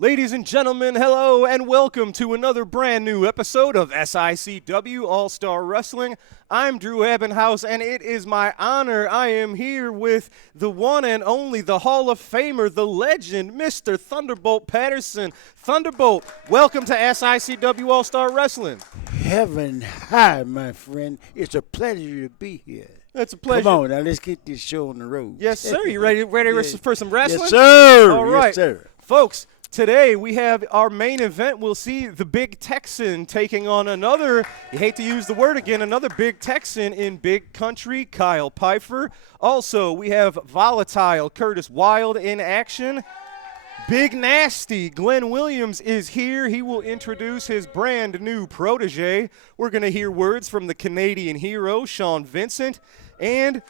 Ladies and gentlemen, hello and welcome to another brand new episode of SICW All-Star Wrestling. I'm Drew Abbenhouse, and it is my honor. I am here with the one and only, the Hall of Famer, the legend, Mr. Thunderbolt Patterson. Thunderbolt, welcome to SICW All-Star Wrestling. Heaven high, my friend. It's a pleasure to be here. It's a pleasure. Come on, now let's get this show on the road. Yes, sir. You ready for some wrestling? Yes, sir. All right. Yes, sir. Folks, today we have our main event. We'll see the Big Texan taking on another, you hate to use the word again, another Big Texan in Big Country, Kyle Pfeiffer. Also, we have Volatile Curtis Wilde in action. Big Nasty Glenn Williams is here. He will introduce his brand new protege. We're going to hear words from the Canadian hero, Sean Vincent. And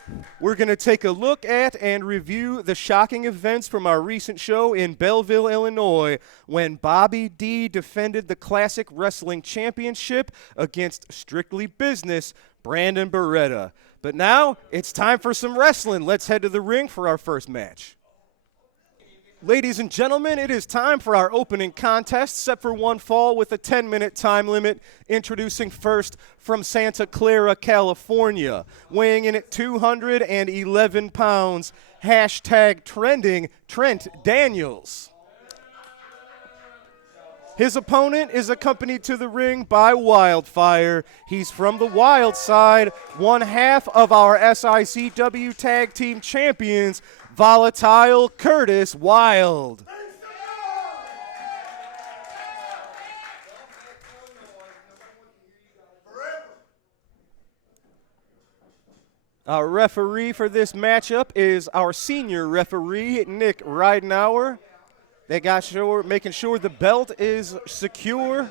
we're going to take a look at and review the shocking events from our recent show in Belleville, Illinois, when Bobby D defended the Classic Wrestling Championship against Strictly Business Brandon Beretta. But now it's time for some wrestling. Let's head to the ring for our first match. Ladies and gentlemen, it is time for our opening contest, set for one fall with a 10-minute time limit. Introducing first from Santa Clara, California, weighing in at 211 pounds, #trending, Trent Daniels. His opponent is accompanied to the ring by Wildfire. He's from the Wild Side, one half of our SICW Tag Team Champions, Volatile Curtis Wilde. Our referee for this matchup is our senior referee, Nick Ridenauer. They got making sure the belt is secure.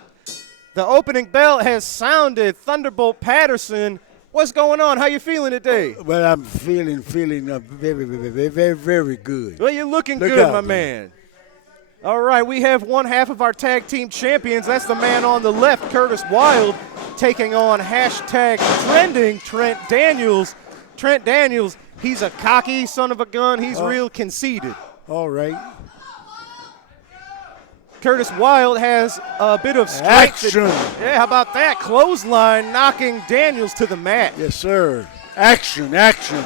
The opening bell has sounded. Thunderbolt Patterson, what's going on? How you feeling today? Well, I'm feeling very good. Well, you're looking good, my man. All right, we have one half of our tag team champions. That's the man on the left, Curtis Wilde, taking on #trending Trent Daniels. Trent Daniels, he's a cocky son of a gun. He's real conceited. All right. Curtis Wilde has a bit of strength. Action. Yeah, how about that? Clothesline knocking Daniels to the mat. Yes, sir. Action, action.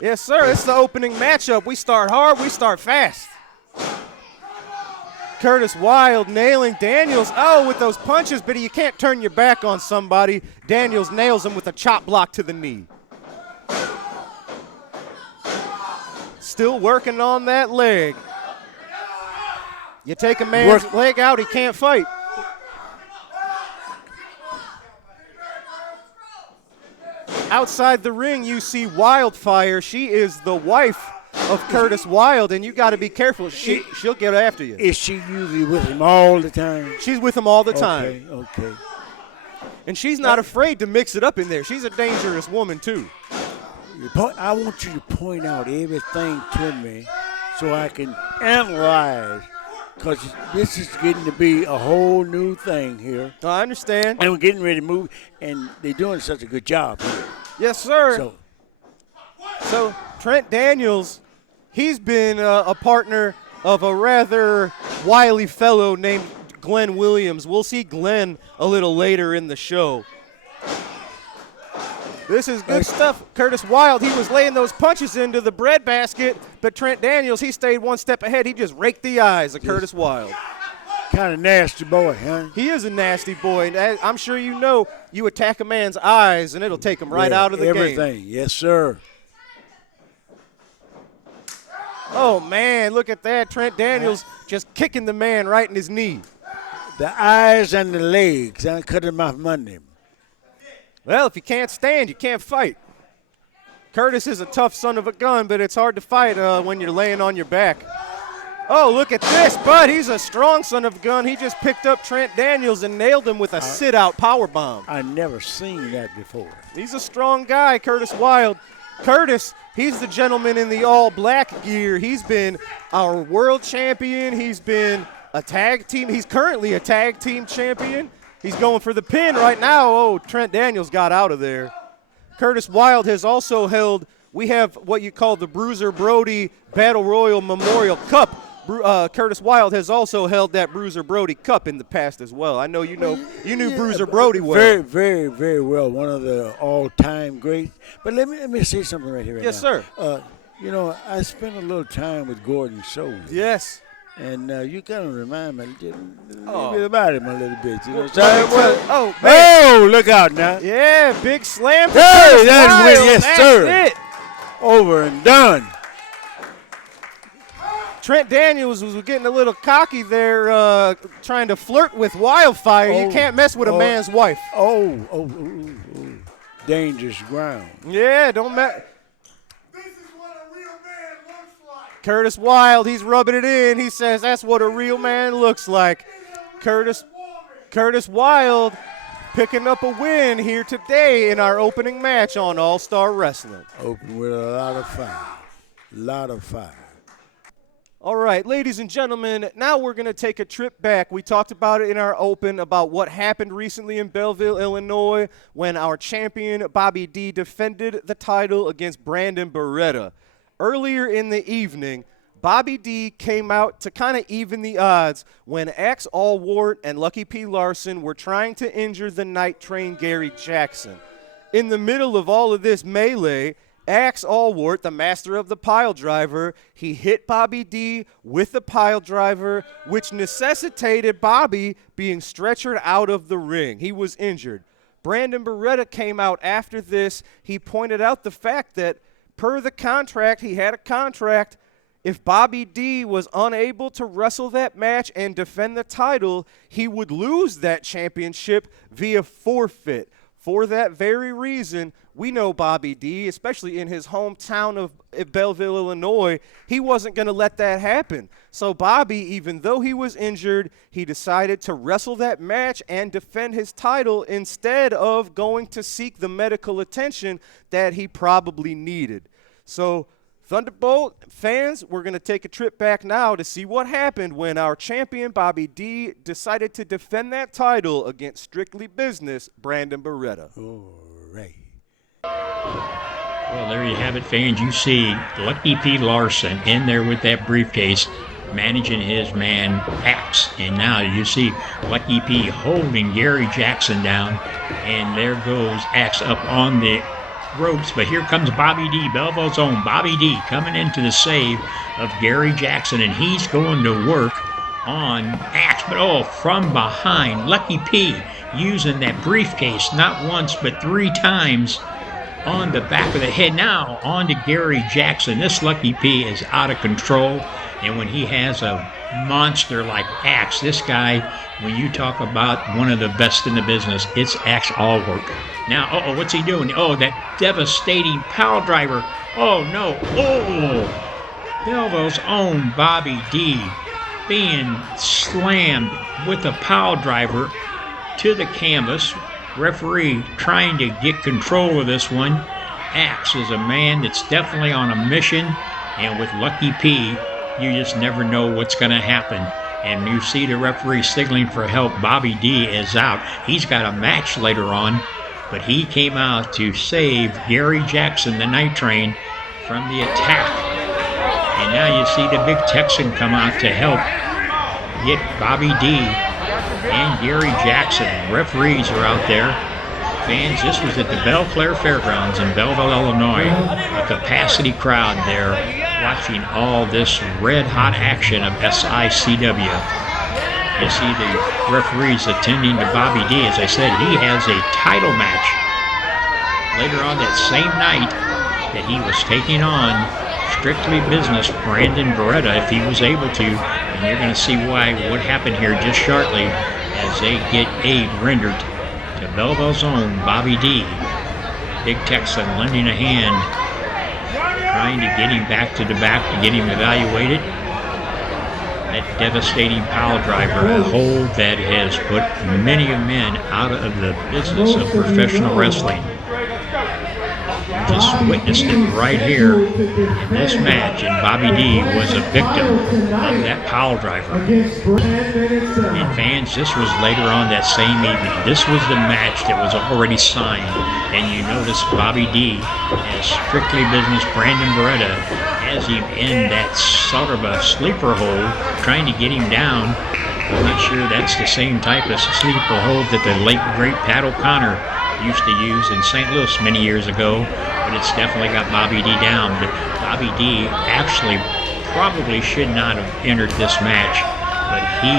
Yes, sir. It's the opening matchup. We start hard, we start fast. Curtis Wilde nailing Daniels. Oh, with those punches, but you can't turn your back on somebody. Daniels nails him with a chop block to the knee. Still working on that leg. You take a man's leg out, he can't fight. Outside the ring, you see Wildfire. She is the wife of Curtis Wilde, and you got to be careful. She'll get after you. Is she usually with him all the time? She's with him all the time. Okay. And she's not afraid to mix it up in there. She's a dangerous woman, too. I want you to point out everything to me so I can analyze, because this is getting to be a whole new thing here. I understand. And we're getting ready to move, and they're doing such a good job here. Yes, sir. So Trent Daniels, he's been a partner of a rather wily fellow named Glenn Williams. We'll see Glenn a little later in the show. This is good stuff. Curtis Wilde, he was laying those punches into the breadbasket, but Trent Daniels, he stayed one step ahead. He just raked the eyes of Curtis Wilde. Kind of nasty boy, huh? He is a nasty boy. And I'm sure you know, you attack a man's eyes, and it'll take him right out of the game. Everything, yes, sir. Oh, man, look at that. Trent Daniels just kicking the man right in his knee. The eyes and the legs. I cut him off Monday. Well, if you can't stand, you can't fight. Curtis is a tough son of a gun, but it's hard to fight when you're laying on your back. Oh, look at this, Bud. He's a strong son of a gun. He just picked up Trent Daniels and nailed him with a sit-out powerbomb. I never seen that before. He's a strong guy, Curtis Wilde. Curtis, he's the gentleman in the all-black gear. He's been our world champion. He's been a tag team. He's currently a tag team champion. He's going for the pin right now. Oh, Trent Daniels got out of there. Curtis Wilde has also held, we have what you call the Bruiser Brody Battle Royal Memorial Cup. Curtis Wilde has also held that Bruiser Brody Cup in the past as well. I know you knew Bruiser Brody well. Very, very, very well. One of the all-time greats. But let me say something right here. Yes, now. sir. I spent a little time with Gordon Solie. Yes. And you kind of remind me a little bit about him a little bit. You know what Oh, I'm saying? Oh, look out now. Yeah, big slam. Hey, yes, That's sir. it. Over and done. Trent Daniels was getting a little cocky there, trying to flirt with Wildfire. You can't mess with a man's wife. Oh. Dangerous ground. Yeah, don't mess. This is what a real man looks like. Curtis Wilde, he's rubbing it in. He says that's what a real man looks like. Curtis Wilde picking up a win here today in our opening match on All-Star Wrestling. Open with a lot of fire. All right, ladies and gentlemen, now we're going to take a trip back. We talked about it in our open about what happened recently in Belleville, Illinois, when our champion Bobby D defended the title against Brandon Beretta. Earlier in the evening, Bobby D came out to kind of even the odds when Axe Allwart and Lucky P. Larson were trying to injure the Night Train Gary Jackson. In the middle of all of this melee, Axe Allwart, the master of the pile driver, he hit Bobby D with the pile driver, which necessitated Bobby being stretchered out of the ring. He was injured. Brandon Beretta came out after this. He pointed out the fact that per the contract, he had a contract. If Bobby D was unable to wrestle that match and defend the title, he would lose that championship via forfeit. For that very reason, we know Bobby D, especially in his hometown of Belleville, Illinois, he wasn't going to let that happen. So Bobby, even though he was injured, he decided to wrestle that match and defend his title instead of going to seek the medical attention that he probably needed. So Thunderbolt fans, we're going to take a trip back now to see what happened when our champion Bobby D decided to defend that title against Strictly Business Brandon Beretta. All right. Well, there you have it, fans. You see Lucky P. Larson in there with that briefcase managing his man Axe. And now you see Lucky P holding Gary Jackson down. And there goes Axe up on the ropes, but here comes Bobby D, Belleville's own Bobby D, coming into the save of Gary Jackson, and he's going to work on Axe, but from behind, Lucky P using that briefcase not once but 3 times on the back of the head. Now on to Gary Jackson. This Lucky P is out of control, and when he has a monster like Axe, this guy, when you talk about one of the best in the business, it's Axe Allwart. Now, what's he doing? That devastating pile driver. Oh, no. Belleville's own Bobby D being slammed with a pile driver to the canvas. Referee trying to get control of this one. Axe is a man that's definitely on a mission, and with Lucky P, you just never know what's going to happen. And you see the referee signaling for help. Bobby D is out. He's got a match later on, but he came out to save Gary Jackson, the Night Train, from the attack. And now you see the big Texan come out to help get Bobby D and Gary Jackson. Referees are out there. Fans, this was at the Belclair Fairgrounds in Belleville, Illinois. A capacity crowd there watching all this red-hot action of SICW. You see the referees attending to Bobby D. As I said, he has a title match later on that same night that he was taking on Strictly Business Brandon Beretta if he was able to. And you're going to see what happened here just shortly as they get aid rendered to Belleville's own Bobby D. Big Texan lending a hand, trying to get him back to the back to get him evaluated. That devastating pile driver, a hold that has put many men out of the business of professional wrestling. just witnessed it right here in this match, and Bobby D was a victim of that pile driver. And fans, this was later on that same evening. This was the match that was already signed, and you notice Bobby D, as Strictly Business Brandon Beretta, has him in that sort of a sleeper hold, trying to get him down. I'm not sure that's the same type of sleeper hold that the late great Pat O'Connor used to use in St. Louis many years ago, but it's definitely got Bobby D down. But Bobby D actually probably should not have entered this match, but he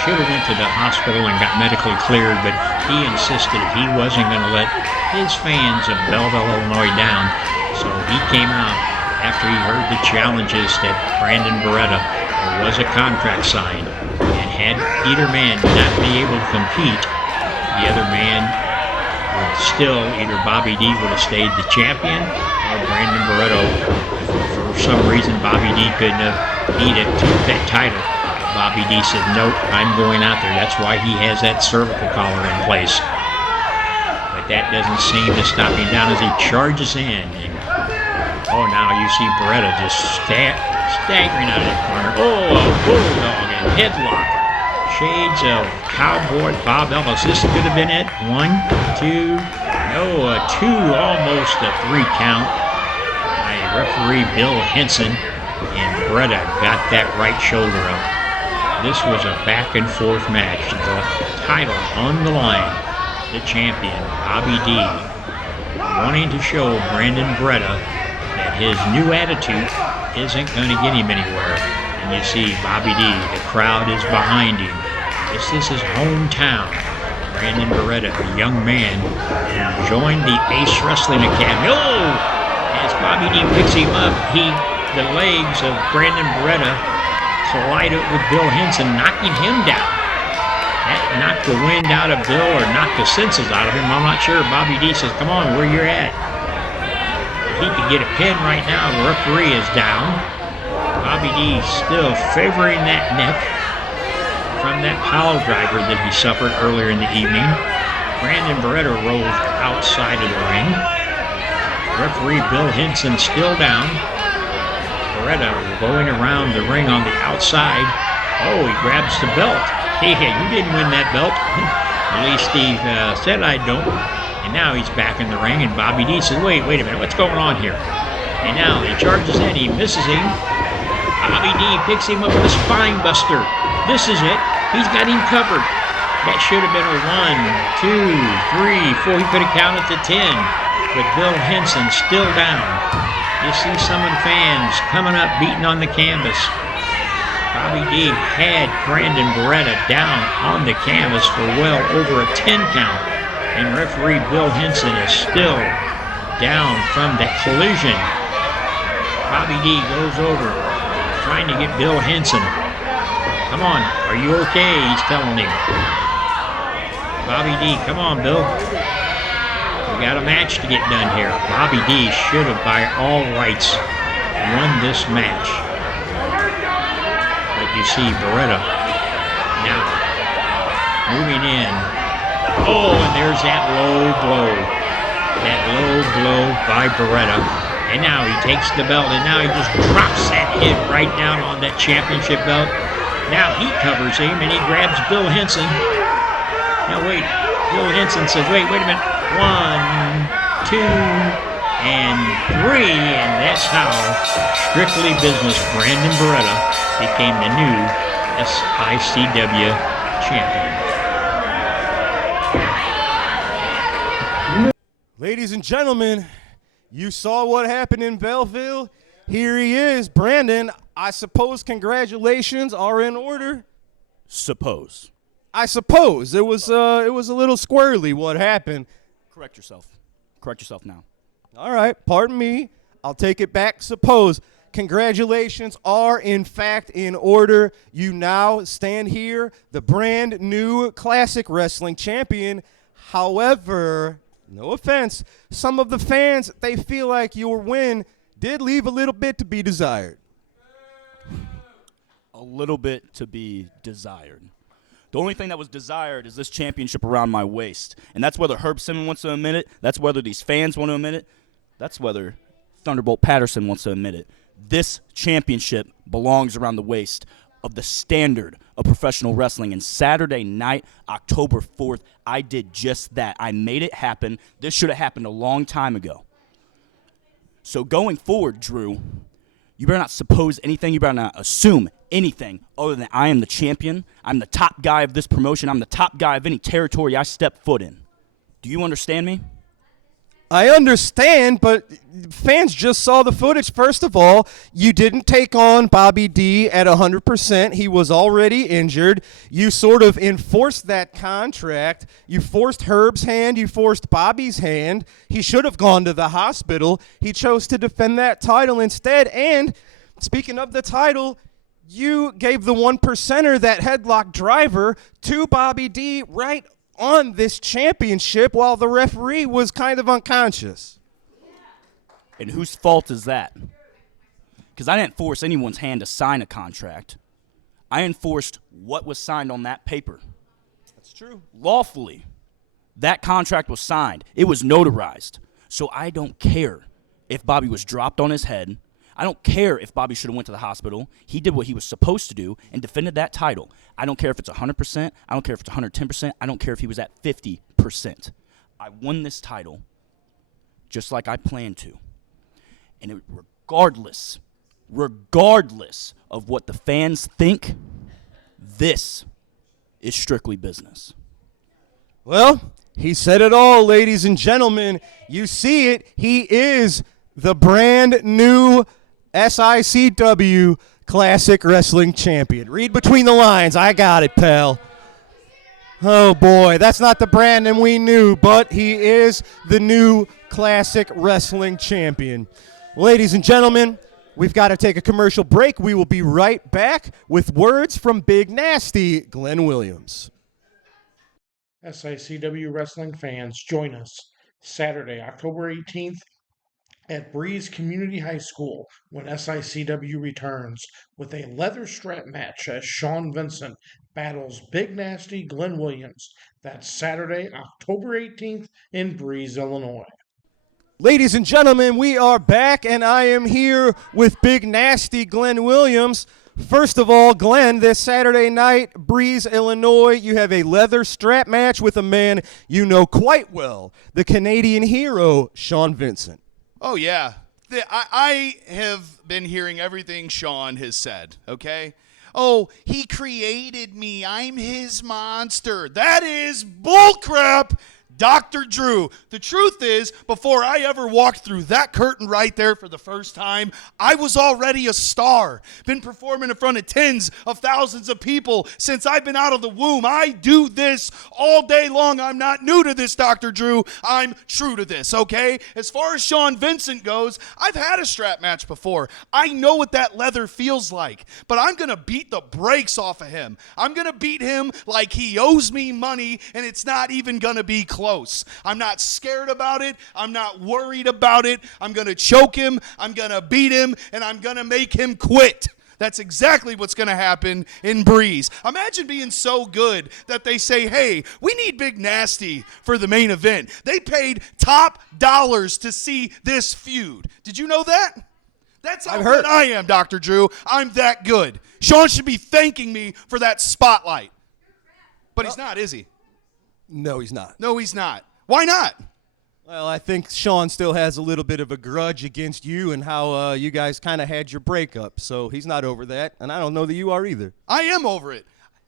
should have went to the hospital and got medically cleared, but he insisted he wasn't going to let his fans of Belleville, Illinois down, so he came out after he heard the challenges that Brandon Beretta, there was a contract signed, and had either man not be able to compete, the other man would still, either Bobby D would have stayed the champion, or Brandon Beretta, for some reason Bobby D couldn't have beat it to that title. Bobby D said, nope, I'm going out there. That's why he has that cervical collar in place. But that doesn't seem to stop him down as he charges in. And, oh, now you see Beretta just staggering out of that corner. Oh, a bulldog and headlock. Shades of Cowboy Bob Ellis. This could have been it. 1, 2, no, a 2, almost a 3 count by referee Bill Henson. And Beretta got that right shoulder up. This was a back and forth match. The title on the line. The champion, Bobby D, wanting to show Brandon Beretta that his new attitude isn't going to get him anywhere. And you see Bobby D, the crowd is behind him. This is his hometown. Brandon Beretta, a young man, who joined the Ace Wrestling Academy. Oh! As Bobby D picks him up, the legs of Brandon Beretta collided with Bill Henson, knocking him down. That knocked the wind out of Bill, or knocked the senses out of him. I'm not sure. Bobby D says, come on, where you're at. He could get a pin right now. The referee is down. Bobby D still favoring that neck from that pile driver that he suffered earlier in the evening. Brandon Beretta rolls outside of the ring. Referee Bill Henson still down. Beretta going around the ring on the outside. Oh, he grabs the belt. Hey, you didn't win that belt. At least he said I don't. And now he's back in the ring, and Bobby D says, wait a minute, what's going on here? And now he charges in, he misses him. Bobby D picks him up with a spine buster. This is it. He's got him covered. That should have been a 1, 2, 3, 4. He could have counted to 10. But Bill Henson still down. You see some of the fans coming up, beating on the canvas. Bobby D had Brandon Beretta down on the canvas for well over a 10 count. And referee Bill Henson is still down from that collision. Bobby D goes over, trying to get Bill Henson. Come on, are you okay? He's telling him. Bobby D, come on, Bill. We got a match to get done here. Bobby D should have, by all rights, won this match. But you see Beretta now moving in. Oh, and there's that low blow. That low blow by Beretta. And now he takes the belt, and now he just drops that head right down on that championship belt. Now he covers him, and he grabs Bill Henson. Now wait, Bill Henson says, wait a minute. 1, 2, and 3. And that's how Strictly Business Brandon Beretta became the new SICW champion. Ladies and gentlemen, you saw what happened in Belleville. Here he is, Brandon. I suppose congratulations are in order. Suppose. I suppose it was a little squirrely what happened. Correct yourself. Correct yourself now. All right, pardon me. I'll take it back. Suppose congratulations are in fact in order. You now stand here, the brand new classic wrestling champion. However, no offense, some of the fans, they feel like your win did leave a little bit to be desired. A little bit to be desired. The only thing that was desired is this championship around my waist. And that's whether Herb Simmons wants to admit it. That's whether these fans want to admit it. That's whether Thunderbolt Patterson wants to admit it. This championship belongs around the waist of the standard of professional wrestling. And Saturday night, October 4th, I did just that. I made it happen. This should have happened a long time ago. So going forward, Drew, you better not suppose anything. You better not assume anything other than I am the champion. I'm the top guy of this promotion. I'm the top guy of any territory I step foot in. Do you understand me? I understand, but fans just saw the footage. First of all, you didn't take on Bobby D at 100%. He was already injured. You sort of enforced that contract. You forced Herb's hand. You forced Bobby's hand. He should have gone to the hospital. He chose to defend that title instead. And speaking of the title, you gave the 1%er that headlock driver to Bobby D right on this championship while the referee was kind of unconscious. And whose fault is that? Because I didn't force anyone's hand to sign a contract. I enforced what was signed on that paper. That's true. Lawfully, that contract was signed. It was notarized. So I don't care if Bobby was dropped on his head. I don't care if Bobby should have went to the hospital. He did what he was supposed to do and defended that title. I don't care if it's 100%. I don't care if it's 110%. I don't care if he was at 50%. I won this title just like I planned to. And regardless of what the fans think, this is strictly business. Well, he said it all, ladies and gentlemen. You see it. He is the brand new SICW Classic Wrestling Champion. Read between the lines. I got it, pal. Oh, boy. That's not the Brandon we knew, but he is the new Classic Wrestling Champion. Ladies and gentlemen, we've got to take a commercial break. We will be right back with words from Big Nasty Glenn Williams. SICW wrestling fans, join us Saturday, October 18th at Breeze Community High School when SICW returns with a leather strap match as Sean Vincent battles Big Nasty Glenn Williams. That's Saturday, October 18th in Breeze, Illinois. Ladies and gentlemen, we are back, and I am here with Big Nasty Glenn Williams. First of all, Glenn, this Saturday night, Breeze, Illinois, you have a leather strap match with a man you know quite well, the Canadian hero, Sean Vincent. Oh, yeah. I have been hearing everything Sean has said, okay? Oh, he created me. I'm his monster. That is bullcrap, Dr. Drew. The truth is, before I ever walked through that curtain right there for the first time, I was already a star. Been performing in front of tens of thousands of people since I've been out of the womb. I do this all day long. I'm not new to this, Dr. Drew. I'm true to this, okay? As far as Sean Vincent goes, I've had a strap match before. I know what that leather feels like, but I'm going to beat the brakes off of him. I'm going to beat him like he owes me money, and it's not even going to be close. I'm not scared about it. I'm not worried about it. I'm going to choke him. I'm going to beat him, and I'm going to make him quit. That's exactly what's going to happen in Breeze. Imagine being so good that they say, hey, we need Big Nasty for the main event. They paid top dollars to see this feud. Did you know that? That's how good I am, Dr. Drew. I'm that good. Sean should be thanking me for that spotlight. But he's not, is he? No, he's not. No, he's not. Why not? Well, I think Sean still has a little bit of a grudge against you and how you guys kind of had your breakup. So he's not over that, and I don't know that you are either. I am over it.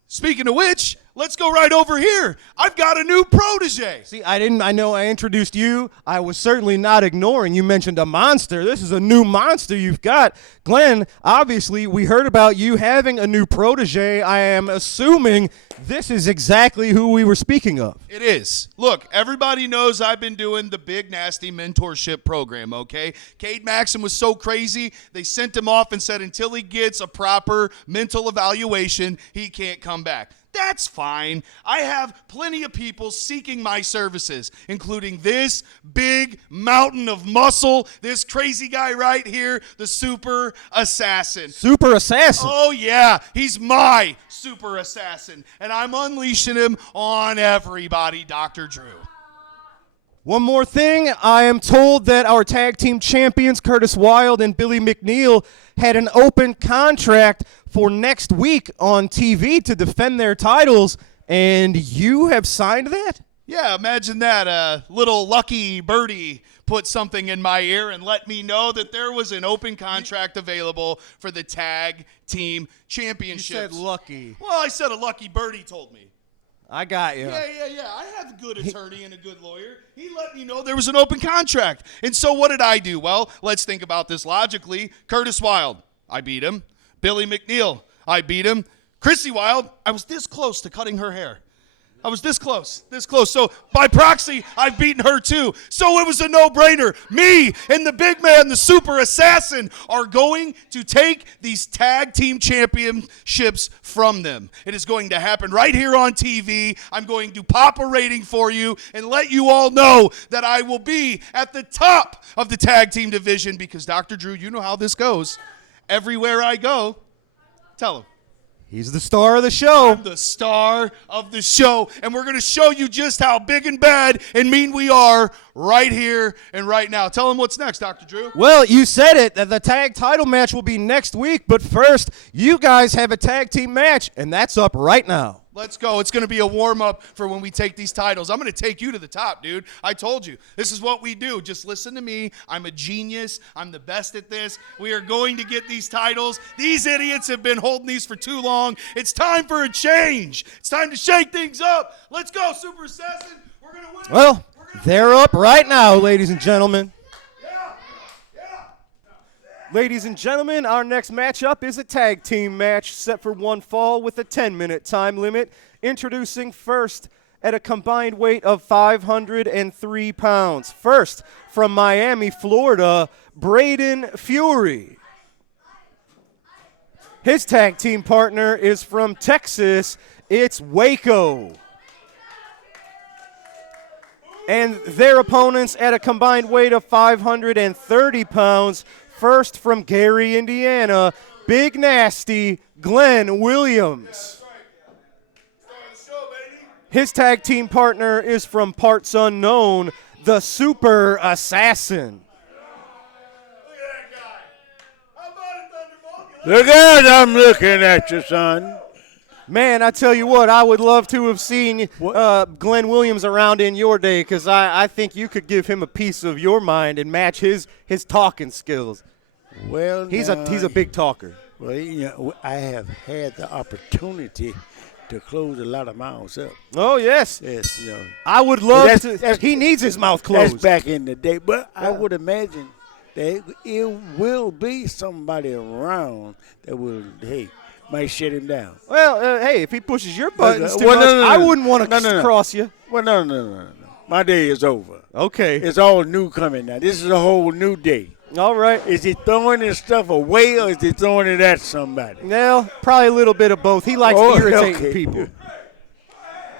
Speaking of which, let's go right over here. I've got a new protege. See, I know I introduced you. I was certainly not ignoring. You mentioned a monster. This is a new monster you've got. Glenn, obviously, we heard about you having a new protege. I am assuming this is exactly who we were speaking of. It is. Look, everybody knows I've been doing the Big Nasty mentorship program, okay? Cade Maxim was so crazy, they sent him off and said until he gets a proper mental evaluation, he can't come back. That's fine. I have plenty of people seeking my services, including this big mountain of muscle, this crazy guy right here, the super assassin. Super assassin? Oh, yeah. He's my super assassin, and I'm unleashing him on everybody, Dr. Drew. One more thing, I am told that our tag team champions, Curtis Wilde and Billy McNeil, had an open contract for next week on TV to defend their titles, and you have signed that? Yeah, imagine that. A little lucky birdie put something in my ear and let me know that there was an open contract available for the tag team championships. You said lucky. Well, I said a lucky birdie told me. I got you. Yeah. I have a good attorney and a good lawyer. He let me know there was an open contract. And so what did I do? Well, let's think about this logically. Curtis Wilde, I beat him. Billy McNeil, I beat him. Chrissy Wilde, I was this close to cutting her hair. I was this close. So by proxy, I've beaten her too. So it was a no-brainer. Me and the big man, the super assassin, are going to take these tag team championships from them. It is going to happen right here on TV. I'm going to pop a rating for you and let you all know that I will be at the top of the tag team division because, Dr. Drew, you know how this goes. Everywhere I go, tell him. He's the star of the show. I'm the star of the show, and we're going to show you just how big and bad and mean we are right here and right now. Tell them what's next, Dr. Drew. Well, you said it. The tag title match will be next week, but first, you guys have a tag team match, and that's up right now. Let's go. It's going to be a warm-up for when we take these titles. I'm going to take you to the top, dude. I told you. This is what we do. Just listen to me. I'm a genius. I'm the best at this. We are going to get these titles. These idiots have been holding these for too long. It's time for a change. It's time to shake things up. Let's go, Super Assassin. We're going to win. Well, they're up right now, ladies and gentlemen. Ladies and gentlemen, our next matchup is a tag team match set for one fall with a 10-minute time limit. Introducing first at a combined weight of 503 pounds. First, from Miami, Florida, Braden Fury. His tag team partner is from Texas. It's Waco. And their opponents at a combined weight of 530 pounds. First, from Gary, Indiana, Big Nasty, Glenn Williams. His tag team partner is from parts unknown, the Super Assassin. Look out, I'm looking at you, son. Man, I tell you what, I would love to have seen Glenn Williams around in your day because I think you could give him a piece of your mind and match his talking skills. Well, He's a big talker. Well, I have had the opportunity to close a lot of mouths up. Oh, yes. Yes, I would love to. He needs his mouth closed. That's back in the day. But I would imagine that it will be somebody around that will, might shut him down. Well, hey, if he pushes your buttons too well, much, no. I wouldn't want to cross you. Well, no. My day is over. Okay. It's all new coming now. This is a whole new day. All right. Is he throwing his stuff away or is he throwing it at somebody? Well, probably a little bit of both. He likes irritating people.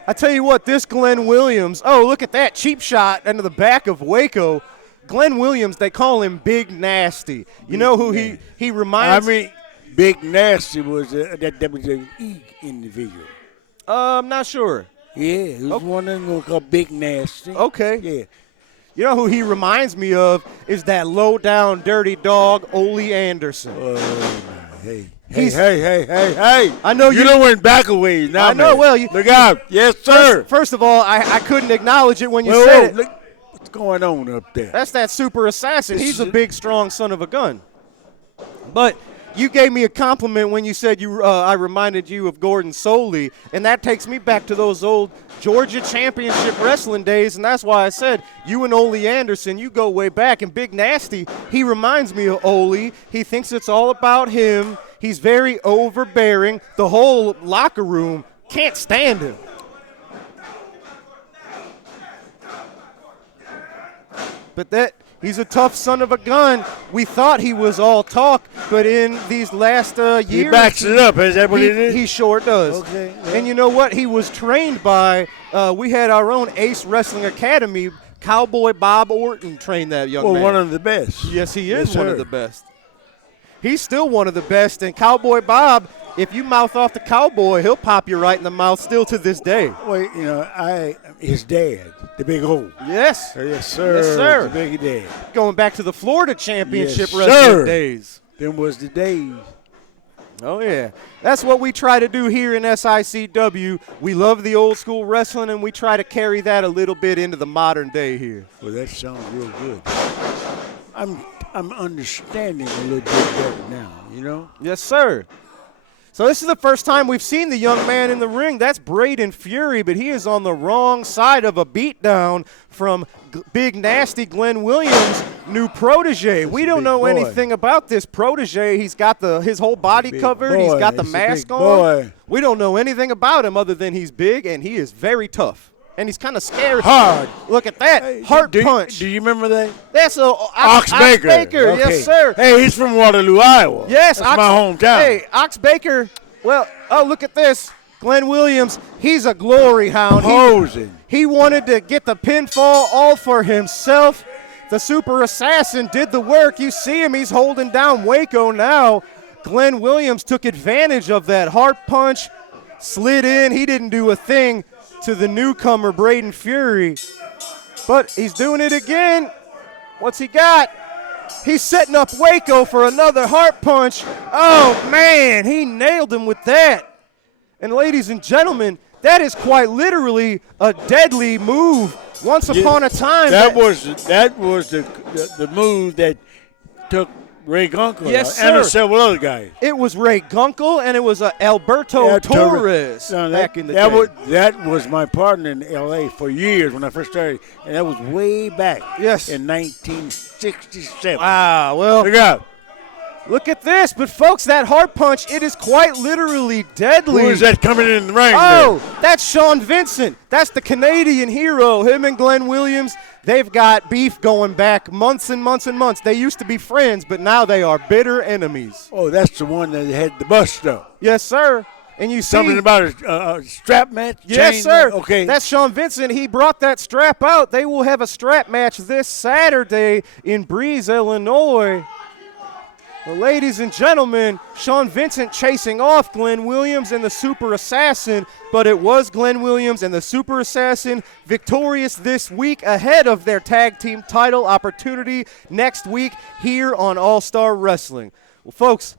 I tell you what, this Glenn Williams, look at that cheap shot into the back of Waco. Glenn Williams, they call him Big Nasty. You know who he reminds? Big Nasty was that was an E individual. I'm not sure. Yeah, he was one of them called Big Nasty. Okay. Yeah. You know who he reminds me of is that low-down, dirty dog, Ole Anderson. Hey. I know you done went back a ways now. I know. Man. Well, look out. Yes, sir. First of all, I couldn't acknowledge it when you said it. Look, what's going on up there? That's that Super Assassin. He's a big, strong son of a gun. But you gave me a compliment when you said I reminded you of Gordon Soley, and that takes me back to those old Georgia Championship wrestling days, and that's why I said you and Ole Anderson, you go way back. And Big Nasty, he reminds me of Ole. He thinks it's all about him. He's very overbearing. The whole locker room can't stand him. But he's a tough son of a gun. We thought he was all talk, but in these last years, he backs it up. Is that what it is? He sure does. Okay. Yeah. And you know what? He was trained by. We had our own Ace Wrestling Academy. Cowboy Bob Orton trained that young man. Well, one of the best. Yes, he is Yes, one sir. of the best. He's still one of the best. And Cowboy Bob, if you mouth off the cowboy, he'll pop you right in the mouth still to this day. Well, you know, his dad, the big hole. Yes. Yes, sir. Yes, sir. The big dad. Going back to the Florida Championship Yes, wrestling sir. days. Them was the days. Oh, yeah. That's what we try to do here in SICW. We love the old school wrestling, and we try to carry that a little bit into the modern day here. Well, that sounds real good. I'm understanding a little bit better now, you know? Yes, sir. So this is the first time we've seen the young man in the ring. That's Braden Fury, but he is on the wrong side of a beatdown from big nasty Glenn Williams' new protege. We don't know anything about this protege. He's got his whole body covered. He's got the mask on. We don't know anything about him other than he's big and he is very tough. And he's kind of scary. Hard. Look at that. Hey, Heart punch. Do you remember that? That's Ox Baker. Okay. Yes, sir. Hey, he's from Waterloo, Iowa. Yes. That's my hometown. Hey, Ox Baker. Well, oh, look at this. Glenn Williams, he's a glory hound. Posing. He wanted to get the pinfall all for himself. The super assassin did the work. You see him. He's holding down Waco now. Glenn Williams took advantage of that heart punch, slid in. He didn't do a thing to the newcomer, Braden Fury. But he's doing it again. What's he got? He's setting up Waco for another heart punch. Oh, man, he nailed him with that. And ladies and gentlemen, that is quite literally a deadly move. Once upon a time. That was the move that took Ray Gunkel and several other guys. It was Ray Gunkel and it was Alberto Torres back in the day. That was my partner in L.A. for years when I first started, and that was way back. Yes. In 1967. Wow. Well, look at this. But, folks, that heart punch, it is quite literally deadly. Who is that coming in the ring? Oh, that's Sean Vincent. That's the Canadian hero. Him and Glenn Williams, they've got beef going back months and months and months. They used to be friends, but now they are bitter enemies. Oh, that's the one that had the bust up. Yes, sir. And you see something about a strap match? Yes, sir. Okay. That's Sean Vincent. He brought that strap out. They will have a strap match this Saturday in Breeze, Illinois. Well, ladies and gentlemen, Sean Vincent chasing off Glenn Williams and the Super Assassin, but it was Glenn Williams and the Super Assassin victorious this week ahead of their tag team title opportunity next week here on All-Star Wrestling. Well, folks,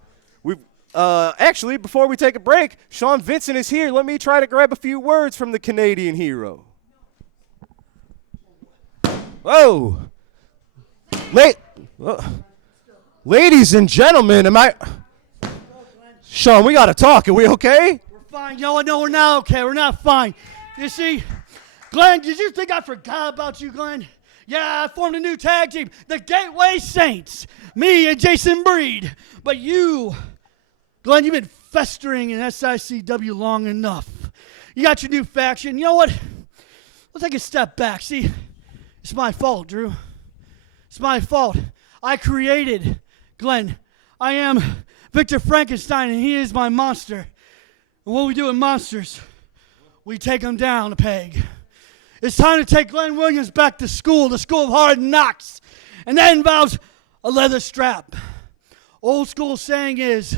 actually, before we take a break, Sean Vincent is here. Let me try to grab a few words from the Canadian hero. Whoa. Ladies and gentlemen, Sean, we got to talk. Are we okay? We're fine. No, we're not okay. We're not fine. You see, Glenn, did you think I forgot about you, Glenn? Yeah, I formed a new tag team, the Gateway Saints. Me and Jason Breed. But you, Glenn, you've been festering in SICW long enough. You got your new faction. You know what? Let's take a step back. See, it's my fault, Drew. It's my fault. I created Glenn. I am Victor Frankenstein, and he is my monster. And what we do with monsters, we take them down a peg. It's time to take Glenn Williams back to school, the school of hard knocks. And that involves a leather strap. Old school saying is,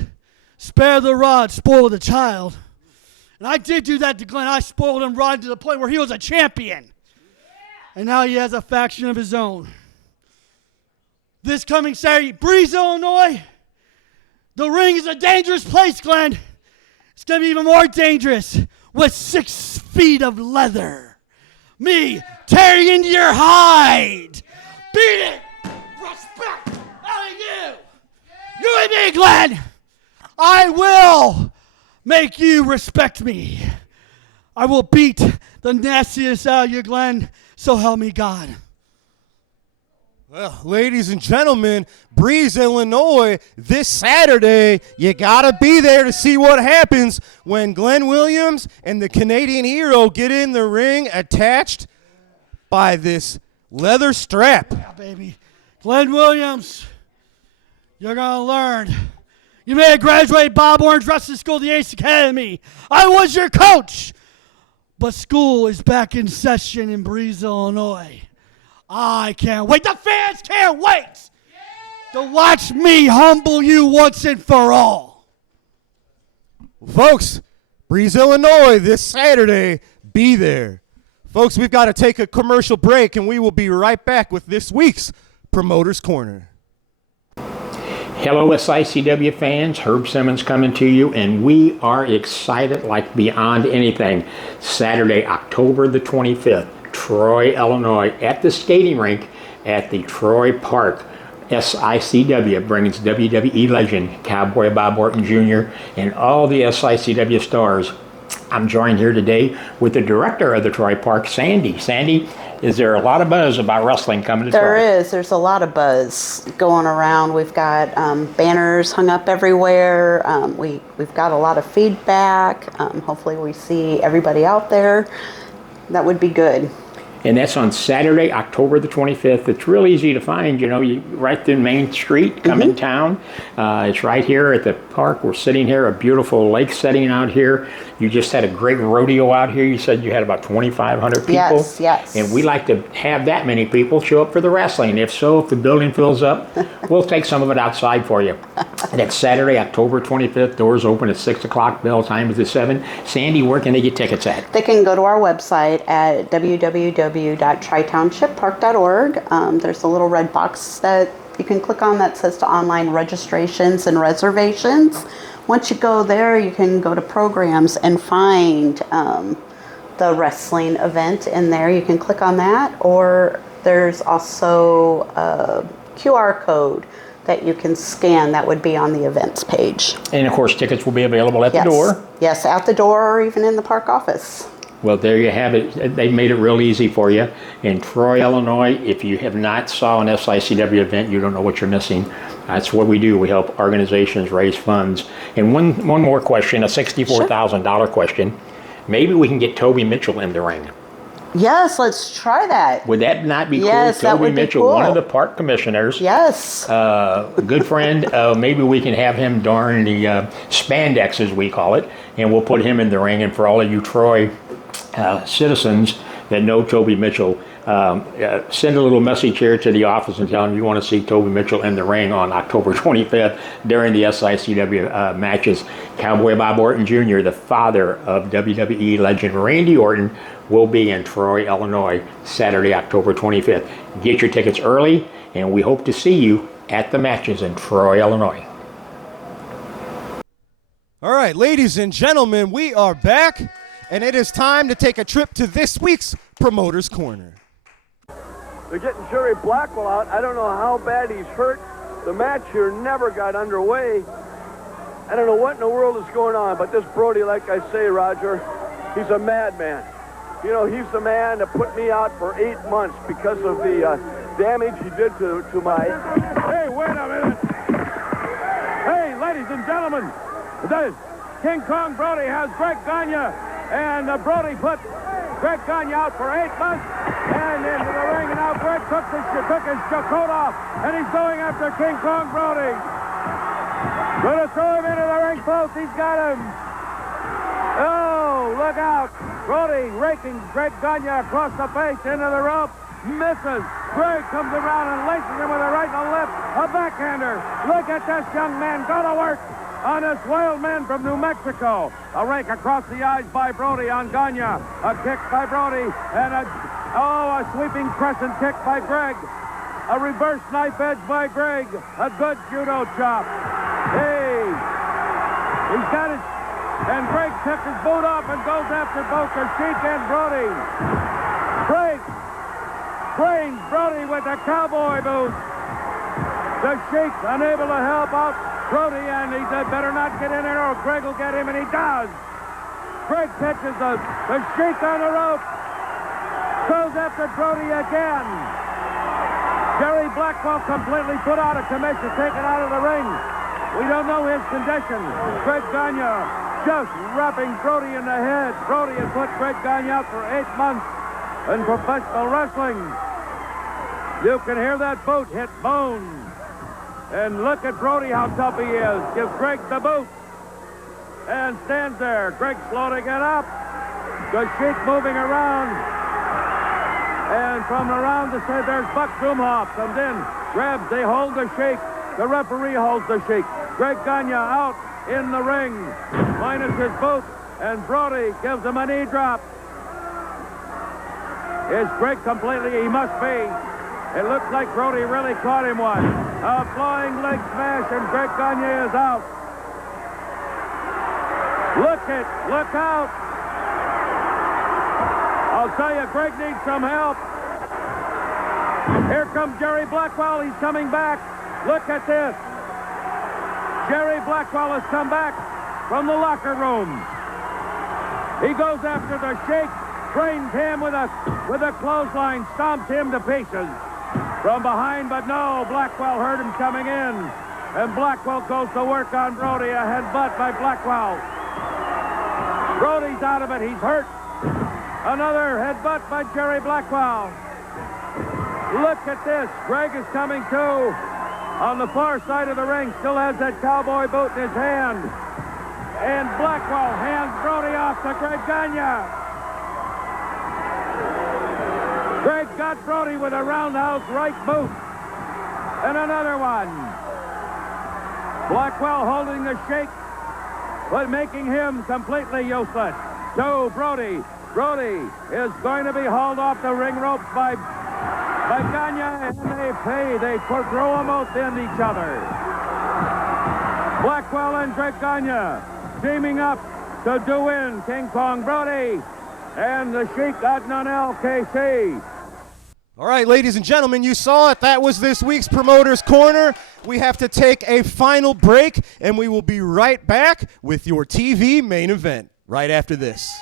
spare the rod, spoil the child. And I did do that to Glenn. I spoiled him right to the point where he was a champion. And now he has a faction of his own. This coming Saturday, Breeze, Illinois, the ring is a dangerous place, Glenn. It's going to be even more dangerous with 6 feet of leather. Me tearing into your hide. Beat it. Respect out of you. You and me, Glenn. I will make you respect me. I will beat the nastiest out of you, Glenn. So help me God. Well, ladies and gentlemen, Breeze, Illinois, this Saturday, you got to be there to see what happens when Glenn Williams and the Canadian hero get in the ring attached by this leather strap. Yeah, baby. Glenn Williams, you're going to learn. You may have graduated Bob Orange Wrestling School, the Ace Academy. I was your coach. But school is back in session in Breeze, Illinois. I can't wait. The fans can't wait to watch me humble you once and for all. Folks, Breeze, Illinois, this Saturday, be there. Folks, we've got to take a commercial break, and we will be right back with this week's Promoters Corner. Hello, SICW fans. Herb Simmons coming to you, and we are excited like beyond anything. Saturday, October the 25th, Troy, Illinois, at the skating rink at the Troy Park. SICW brings WWE legend Cowboy Bob Orton Jr. and all the SICW stars. I'm joined here today with the director of the Troy Park, Sandy. Sandy, is there a lot of buzz about wrestling coming to Troy? There is. There's a lot of buzz going around. We've got banners hung up everywhere. We've got a lot of feedback. Hopefully we see everybody out there. That would be good. And that's on Saturday, October the 25th. It's real easy to find, you know, right through Main Street, come in town. It's right here at the park. We're sitting here, a beautiful lake setting out here. You just had a great rodeo out here. You said you had about 2,500 people. Yes, yes. And we like to have that many people show up for the wrestling. If so, if the building fills up, we'll take some of it outside for you. And it's Saturday, October 25th. Doors open at 6 o'clock. Bell time is at 7. Sandy, where can they get tickets at? They can go to our website at www.tritownshippark.org. There's a little red box that you can click on that says to online registrations and reservations. Once you go there, you can go to programs and find the wrestling event in there. You can click on that, or there's also a QR code that you can scan that would be on the events page. And of course, tickets will be available at the door. Yes, at the door or even in the park office. Well, there you have it. They made it real easy for you. In Troy, Illinois, if you have not saw an SICW event, you don't know what you're missing. That's what we do. We help organizations raise funds. And one more question, a $64,000 question. Maybe we can get Toby Mitchell in the ring. Yes, let's try that. Would that not be Yes, cool? that Toby would be Mitchell, cool. one of the park commissioners. Yes. A good friend. Maybe we can have him darn the spandex, as we call it, and we'll put him in the ring. And for all of you Troy citizens that know Toby Mitchell, send a little message here to the office and tell them you want to see Toby Mitchell in the ring on October 25th during the SICW matches. Cowboy Bob Orton Jr., the father of WWE legend Randy Orton, will be in Troy, Illinois, Saturday, October 25th. Get your tickets early, and we hope to see you at the matches in Troy, Illinois. All right, ladies and gentlemen, we are back, and it is time to take a trip to this week's Promoters Corner. They're getting Jerry Blackwell out. I don't know how bad he's hurt. The match here never got underway. I don't know what in the world is going on, but this Brody, like I say, Roger, he's a madman. You know, he's the man that put me out for 8 months because of the damage he did to my... Hey, wait a minute. Hey, ladies and gentlemen, King Kong Brody has Greg Gagne, and Brody put Greg Gagne out for 8 months, and into the ring, and now Greg took his coat off, and he's going after King Kong Brody. Gonna throw him into the ring, folks. He's got him. Oh, look out. Brody raking Greg Gagne across the face into the rope. Misses. Greg comes around and laces him with a right and a left. A backhander. Look at this young man go to work on this wild man from New Mexico. A rake across the eyes by Brody on Gagne. A kick by Brody. And a sweeping crescent kick by Greg. A reverse knife edge by Greg. A good judo chop. Hey. He's got it. And Greg took his boot off and goes after both the Sheik and Brody. Greg brains Brody with the cowboy boot. The Sheik unable to help out Brody, and he said, better not get in there or Greg will get him, and he does. Greg catches the Sheik on the rope. Goes after Brody again. Jerry Blackwell completely put out of commission, taken out of the ring. We don't know his condition. Greg Gagne just wrapping Brody in the head. Brody has put Greg Gagne out for 8 months in professional wrestling. You can hear that boot hit bone. And look at Brody, how tough he is. Gives Greg the boot. And stands there. Greg slow to get up. The Sheik moving around. And from around the side, there's Buck Zumhoff. Comes in, grabs, they hold the Sheik. The referee holds the Sheik. Greg Gagne out in the ring. minus his boot, and Brody gives him a knee drop. Is Greg completely? He must be. It looks like Brody really caught him one. A flying leg smash, and Greg Gagne is out. Look out. I'll tell you, Greg needs some help. Here comes Jerry Blackwell. He's coming back. Look at this. Jerry Blackwell has come back from the locker room. He goes after the Sheik, trains him with a clothesline, stomps him to pieces from behind, but no, Blackwell heard him coming in, and Blackwell goes to work on Brody. A headbutt by Blackwell. Brody's out of it. He's hurt. Another headbutt by Jerry Blackwell. Look at this. Greg is coming too. On the far side of the ring, still has that cowboy boot in his hand. And Blackwell hands Brody off to Greg Gagne. Greg got Brody with a roundhouse right boot. And another one. Blackwell holding the Sheik, but making him completely useless. So Brody is going to be hauled off the ring ropes by Gagne, and they throw them both in each other. Blackwell and Greg Gagne teaming up to do in King Kong Brody and the Sheik Adnan LKC. All right, ladies and gentlemen, you saw it. That was this week's Promoter's Corner. We have to take a final break, and we will be right back with your TV main event right after this.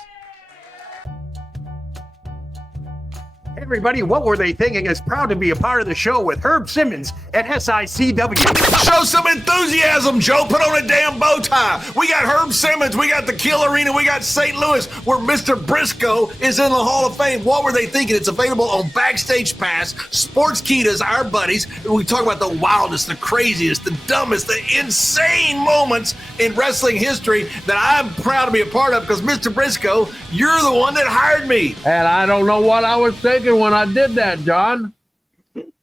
Hey everybody, What Were They Thinking is proud to be a part of the show with Herb Simmons at SICW. Show some enthusiasm, Joe. Put on a damn bow tie. We got Herb Simmons, we got the Kill Arena, we got St. Louis, where Mr. Briscoe is in the Hall of Fame. What Were They Thinking? It's available on Backstage Pass. Sports Kita's our buddies. We talk about the wildest, the craziest, the dumbest, the insane moments in wrestling history that I'm proud to be a part of because, Mr. Briscoe, you're the one that hired me. And I don't know what I was thinking when I did that, John.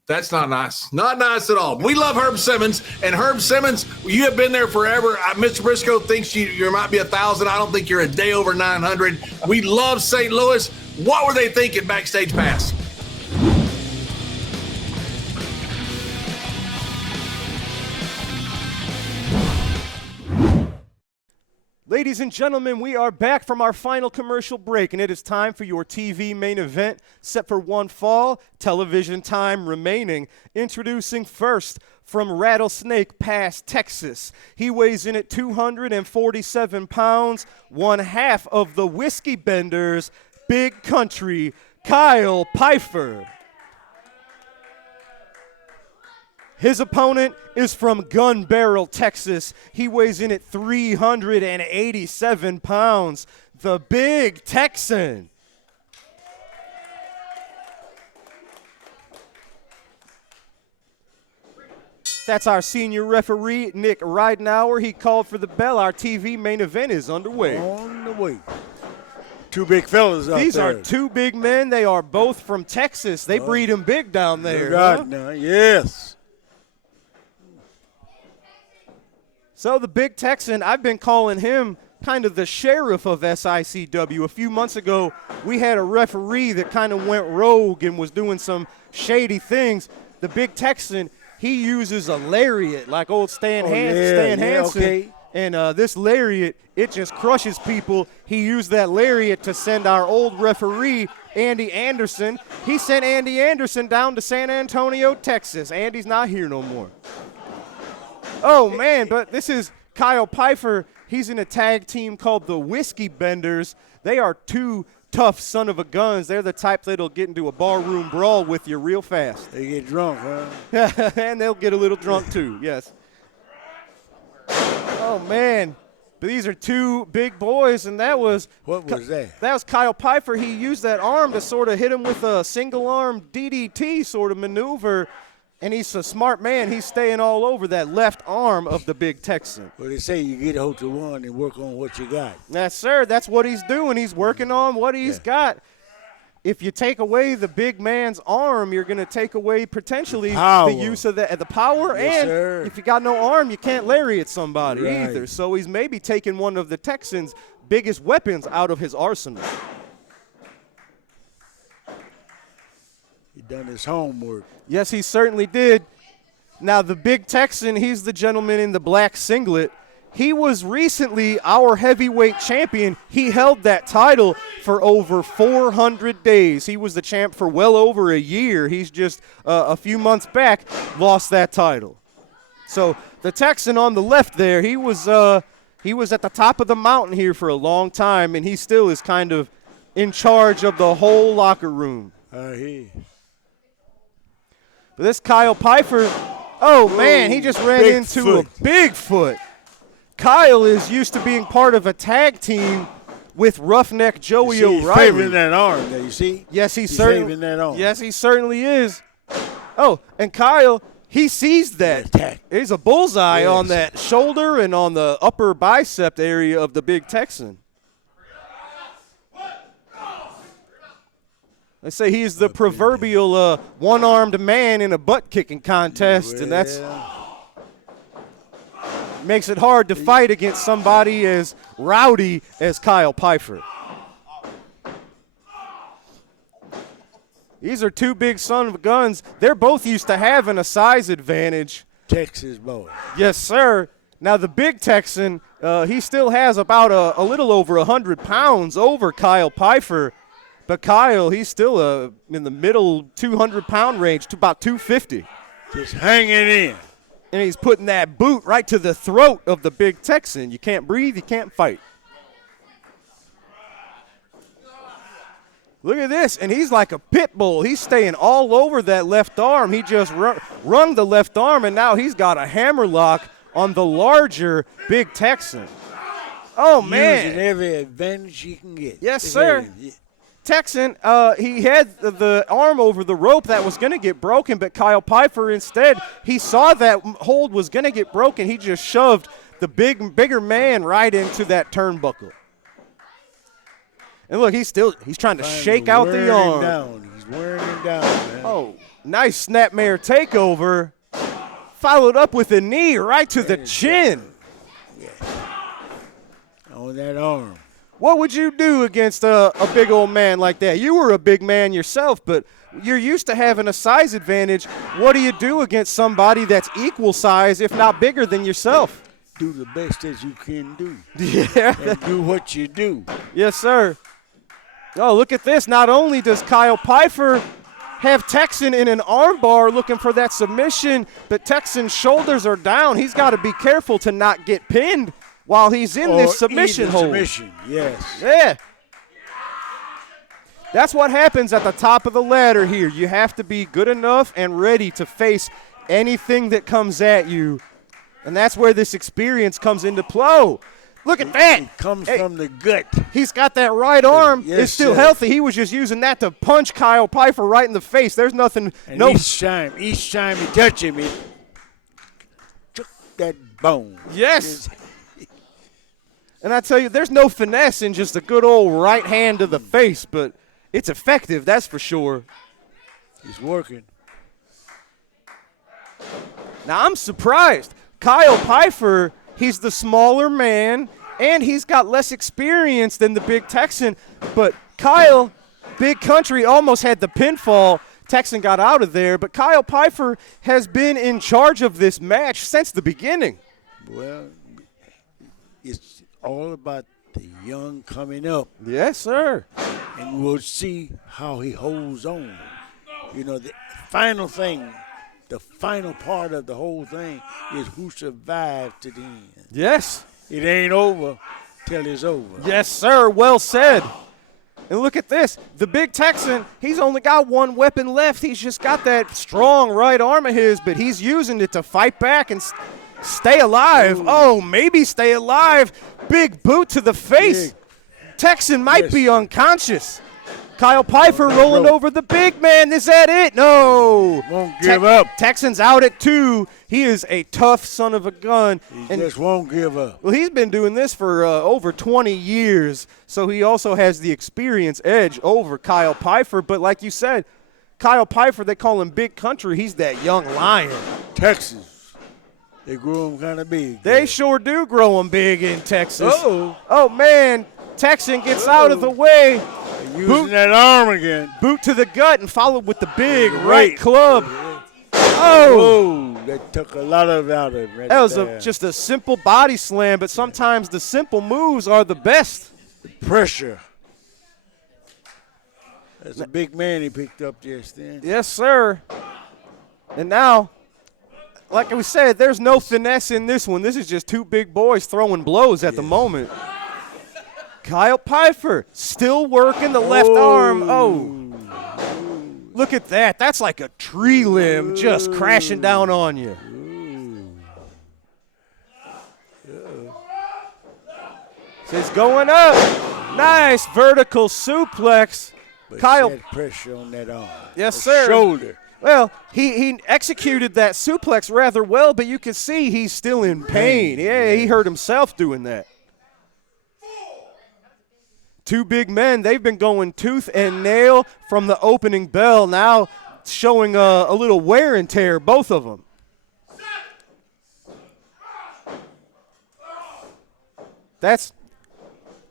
That's not nice. Not nice at all. We love Herb Simmons, and Herb Simmons, you have been there forever. Mr. Briscoe thinks you might be 1,000. I don't think you're a day over 900. We love St. Louis. What were they thinking, Backstage Pass? Ladies and gentlemen, we are back from our final commercial break, and it is time for your TV main event, set for one fall, television time remaining. Introducing first, from Rattlesnake Pass, Texas. He weighs in at 247 pounds, one half of the Whiskey Benders, Big Country, Kyle Pfeiffer. His opponent is from Gun Barrel, Texas. He weighs in at 387 pounds, the Big Texan. That's our senior referee, Nick Ridenauer. He called for the bell. Our TV main event is underway. On the way. Two big fellas out there. These are two big men. They are both from Texas. They breed them big down there. Right now, yes. So the Big Texan, I've been calling him kind of the sheriff of SICW. A few months ago, we had a referee that kind of went rogue and was doing some shady things. The Big Texan, he uses a lariat like old Stan Hansen. Okay. And this lariat, it just crushes people. He used that lariat to send our old referee, Andy Anderson. He sent Andy Anderson down to San Antonio, Texas. Andy's not here no more. Oh, man, but this is Kyle Pfeiffer. He's in a tag team called the Whiskey Benders. They are two tough son of a guns. They're the type that'll get into a barroom brawl with you real fast. They get drunk, huh? And they'll get a little drunk, too, yes. Oh, man. But these are two big boys, and that was – What was that? That was Kyle Pfeiffer. He used that arm to sort of hit him with a single-arm DDT sort of maneuver. And he's a smart man. He's staying all over that left arm of the Big Texan. Well, they say you get hold to one and work on what you got. Yes, sir. That's what he's doing. He's working on what he's got. if you take away the big man's arm, you're going to take away potentially Power. the use of the power. Yes, and sir. if you got no arm, you can't lariat somebody Right. either. So he's maybe taking one of the Texans' biggest weapons out of his arsenal. He done his homework. Yes, he certainly did. Now, the big Texan, he's the gentleman in the black singlet. He was recently our heavyweight champion. He held that title for over 400 days. He was the champ for well over a year. He's just a few months back lost that title. So the Texan on the left there, he was at the top of the mountain here for a long time, and he still is kind of in charge of the whole locker room. I hear. But this Kyle Pfeiffer, oh man, he just ran into a Bigfoot. Kyle is used to being part of a tag team with Roughneck Joey He's O'Reilly. favoring that arm there, you see? Yes, He's certainly. favoring that arm. Yes, he certainly is. Oh, and Kyle, he sees that. There's a bullseye on that shoulder and on the upper bicep area of the big Texan. They say he's the proverbial one-armed man in a butt-kicking contest, and that's makes it hard to fight against somebody as rowdy as Kyle Pfeiffer. These are two big son of guns. They're both used to having a size advantage. Texas boy. Yes, sir. Now, the big Texan, he still has about a little over 100 pounds over Kyle Pfeiffer. But Kyle, he's still in the middle 200-pound range to about 250. Just hanging in. And he's putting that boot right to the throat of the big Texan. You can't breathe, you can't fight. Look at this, and he's like a pit bull. He's staying all over that left arm. He just wrung the left arm, and now he's got a hammer lock on the larger big Texan. Oh, man. Using every advantage he can get. Yes, sir. Texan, he had the arm over the rope that was going to get broken, but Kyle Pfeiffer instead, he saw that hold was going to get broken. He just shoved the bigger man right into that turnbuckle. And look, he's trying to shake out the arm. He's wearing him down, man. Oh, nice snapmare takeover. Followed up with a knee right to the chin. Yeah. On that arm. What would you do against a big old man like that? You were a big man yourself, but you're used to having a size advantage. What do you do against somebody that's equal size, if not bigger than yourself? Do the best as you can do. Yeah. And do what you do. Yes, sir. Oh, look at this. Not only does Kyle Pfeiffer have Texan in an armbar looking for that submission, but Texan's shoulders are down. He's got to be careful to not get pinned while he's in this submission hold. Submission, yes. Yeah. That's what happens at the top of the ladder here. You have to be good enough and ready to face anything that comes at you. And that's where this experience comes into play. Look at that. It comes from the gut. He's got that right arm. Yes, it's still sir. healthy. He was just using that to punch Kyle Pfeiffer right in the face. There's nothing. And each time he touches me, took that bone. Yes. And I tell you, there's no finesse in just a good old right hand to the face, but it's effective, that's for sure. He's working. Now, I'm surprised. Kyle Pfeiffer, he's the smaller man, and he's got less experience than the big Texan. But Kyle, big country, almost had the pinfall. Texan got out of there, but Kyle Pfeiffer has been in charge of this match since the beginning. Well, it's all about the young coming up. Yes, sir. And we'll see how he holds on. You know, the final thing, the final part of the whole thing is who survives to the end. Yes. It ain't over till it's over. Yes, sir. Well said. And look at this. The big Texan, he's only got one weapon left. He's just got that strong right arm of his, but he's using it to fight back and stay alive. Ooh. Oh, maybe stay alive. Big boot to the face. Texan might be unconscious. Kyle Pfeiffer rolling over the big man. Is that it? No. Won't give up. Texan's out at 2. He is a tough son of a gun. He just won't give up. Well, he's been doing this for over 20 years, so he also has the experience edge over Kyle Pfeiffer. But like you said, Kyle Pfeiffer, they call him Big Country. He's that young lion. Texas, they grew him kind of big. They sure do grow him big in Texas. Uh-oh. Oh, man. Texan gets out of the way. Using that arm again. Boot to the gut and followed with the big right club. Oh, that took a lot of it out of him. That was just a simple body slam, but sometimes the simple moves are the best. Pressure. That's a big man he picked up just then. Yes, sir. And now, like we said, there's no finesse in this one. This is just two big boys throwing blows at the moment. Kyle Pfeiffer still working the left arm. Oh. Look at that. That's like a tree limb just crashing down on you. So it's going up. Nice vertical suplex. But Kyle. He had pressure on that arm. Yes, sir. Shoulder. Well, he executed that suplex rather well, but you can see he's still in pain. Yeah, he hurt himself doing that. Two big men, they've been going tooth and nail from the opening bell, now showing a little wear and tear, both of them. That's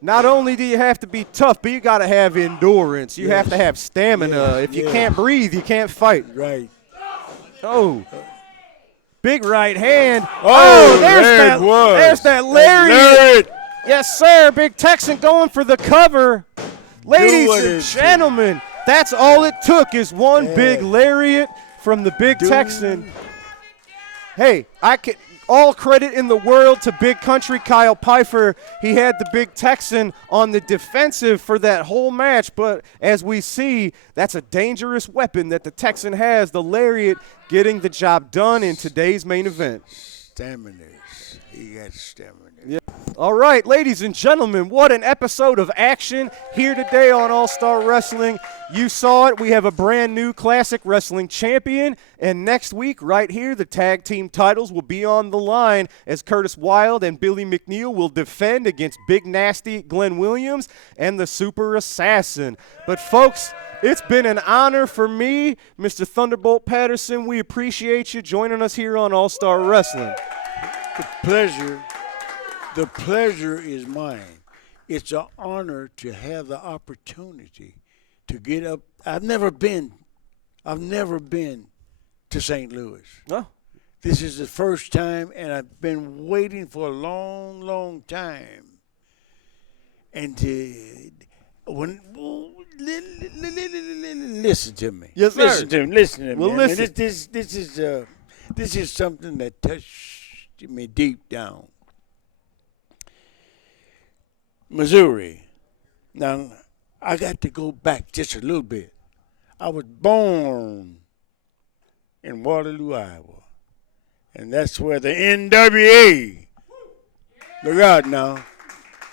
not only do you have to be tough, but you got to have endurance. You have to have stamina. If you can't breathe, you can't fight. Right. Oh. Big right hand. Oh, there's that lariat. Yes, sir. Big Texan going for the cover. Ladies and gentlemen, that's all it took is one big lariat from the Big Texan. Hey, all credit in the world to Big Country Kyle Pfeiffer. He had the Big Texan on the defensive for that whole match, but as we see, that's a dangerous weapon that the Texan has, the lariat, getting the job done in today's main event. Stamina. He got stamina. Yeah. All right, ladies and gentlemen, what an episode of action here today on All-Star Wrestling. You saw it. We have a brand new Classic Wrestling champion. And next week, right here, the tag team titles will be on the line as Curtis Wilde and Billy McNeil will defend against Big Nasty Glenn Williams and the Super Assassin. But, folks, it's been an honor for me, Mr. Thunderbolt Patterson. We appreciate you joining us here on All-Star Wrestling. The pleasure is mine. It's an honor to have the opportunity to get up. I've never been to St. Louis. Oh. This is the first time, and I've been waiting for a long, long time. And listen to me. Yes, sir. Listen to me. Well, listen. This is something that touched me deep down. Missouri. Now, I got to go back just a little bit. I was born in Waterloo, Iowa. And that's where the NWA, look out now,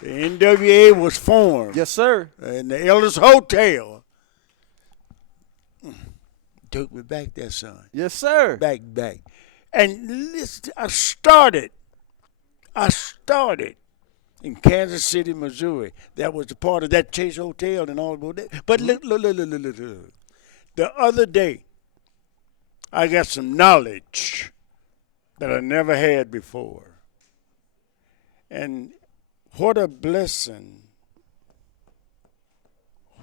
the NWA was formed. Yes, sir. In the Elders Hotel. Took me back there, son. Yes, sir. Back. And listen, I started in Kansas City, Missouri. That was a part of that Chase Hotel and all of that. But look. The other day, I got some knowledge that I never had before. And what a blessing.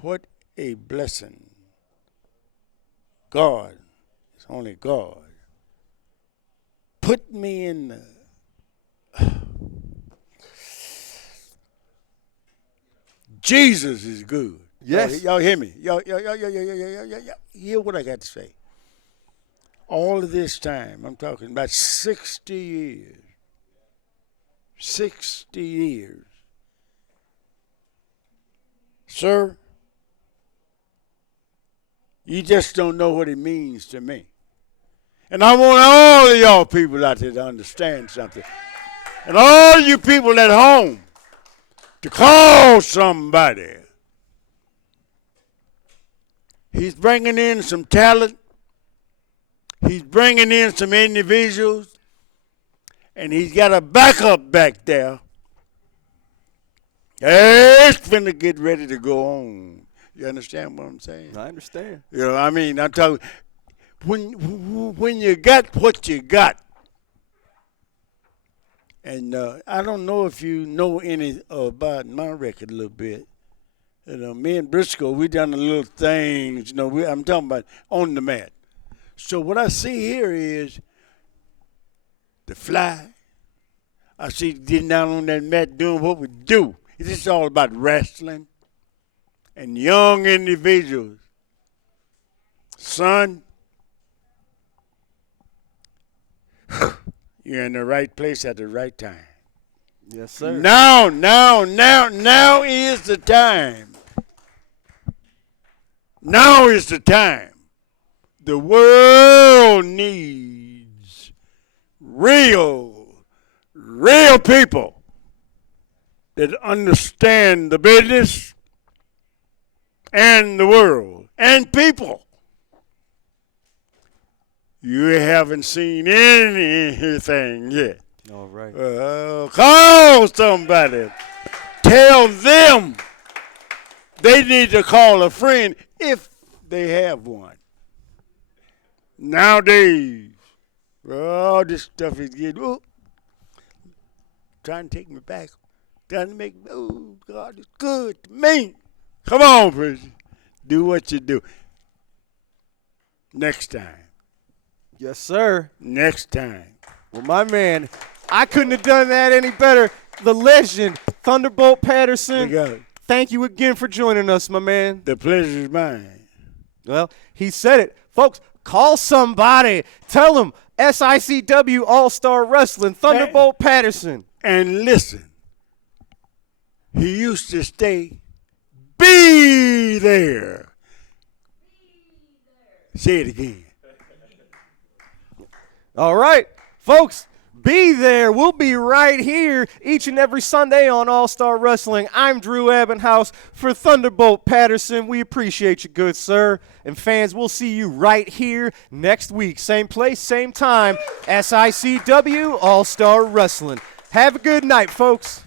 What a blessing. God, it's only God, put me in the Jesus is good. Yes. Y'all hear me? Y'all hear what I got to say. All of this time, I'm talking about 60 years. 60 years. Sir, you just don't know what it means to me. And I want all of y'all people out there to understand something. And all you people at home to call somebody He's bringing in some talent. He's bringing in some individuals. And he's got a backup back there. It's finna get ready to go on. You understand what I'm saying? I understand. You know, I mean, I'm talking, when you got what you got, and I don't know if you know any about my record a little bit. You know, me and Briscoe, we done a little things, you know, I'm talking about on the mat. So what I see here is the fly. I see you getting down on that mat doing what we do. It's just all about wrestling and young individuals. Son, you're in the right place at the right time. Yes, sir. Now is the time. Now is the time. The world needs real people that understand the business and the world and people. You haven't seen anything yet. All right. Call somebody. Tell them they need to call a friend if they have one. Nowadays, all this stuff is getting, trying to take me back. Trying to make me, oh, God, it's good to me. Come on, Prissy. Do what you do. Next time. Yes, sir. Next time. Well, my man, I couldn't have done that any better. The legend, Thunderbolt Patterson. Thank you again for joining us, my man. The pleasure is mine. Well, he said it. Folks, call somebody. Tell them SICW All-Star Wrestling, Thunderbolt Patterson. And listen, he used to stay, be there. Say it again. All right, folks, be there. We'll be right here each and every Sunday on All-Star Wrestling. I'm Drew Abbenhouse for Thunderbolt Patterson. We appreciate you, good sir. And fans, we'll see you right here next week. Same place, same time. SICW All-Star Wrestling. Have a good night, folks.